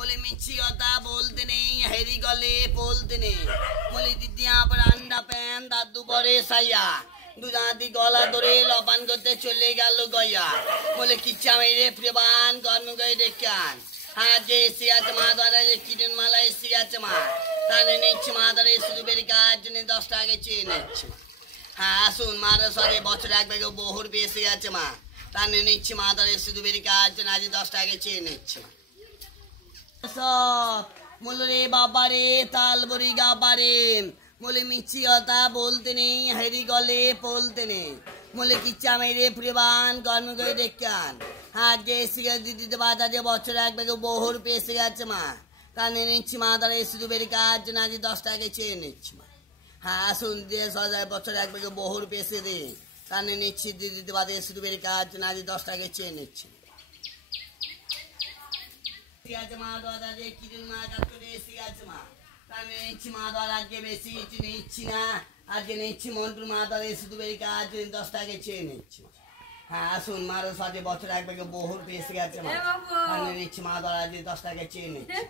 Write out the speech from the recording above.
বলে মিছি কথা বলতে নেই, হেরি গলে বলতে নেই। বলে দিদিয়া রান্না প্যান দাদু পরে সাইয়া, দুদাঁতি গলা ধরে লপান করতে চলে গেল গয়া। বলে কিচ্ছা মেরে প্রিয়বান কর্ম করে দেখান। হ্যাঁ যে এসে আছে মা দ্বারা যে কিরণ মালা এসে গেছে মা, তাহলে নিচ্ছি মা দ্বারা শুধু বের কাজ জন্য 10 টাকা চেয়ে নিচ্ছি। হ্যাঁ আসুন মারা সঙ্গে বছর এক ব্যাগে বহুর বেশি গেছে মা, তাহলে নিচ্ছি মা দ্বারা শুধু বের কাজ জন্য আজ 10 টাকা চেয়ে নিচ্ছি। বললো রে বাবা রে তাল বরি গাবারে, বলে মিছি কথা বলতে নেই, হেরি গলে বলতে নেই। বলে কিচ্ছা মেরে প্রিয়বান কর্ম করে দেখান। হ্যাঁ যে সিগারেট দিতে বাধা যে বছর এক ব্যাগে বহুর পেয়েছে গেছে মা, তাহলে নিচ্ছি মা দ্বারা শুধু বের কাজ জন্য আজ 10 টাকা চেয়ে নিচ্ছি মা। হ্যাঁ আসুন দিয়ে বছর এক ব্যাগে বহুর পেয়েছে রে, তাহলে নিচ্ছি দিতে বাদে শুধু বের কাজ জন্য আজ 10 টাকা চেয়ে নিচ্ছি। মা দাদা যে কিরণ মা কাকুরে এসে গেছে মা, তাহলে নিচ্ছি মা দাদা আজকে বেশি কিছু নিচ্ছি না, আজকে নিচ্ছি মন্টুর মা দাদা শুধু বের কাজ 10 টাকা চেয়ে নিচ্ছি। হ্যাঁ আসুন মারো সাথে বছর এক ব্যাগে বহুর পেয়েছে গেছে মা, তাহলে নিচ্ছি মা দাদা 10 টাকা চেয়ে নিচ্ছি।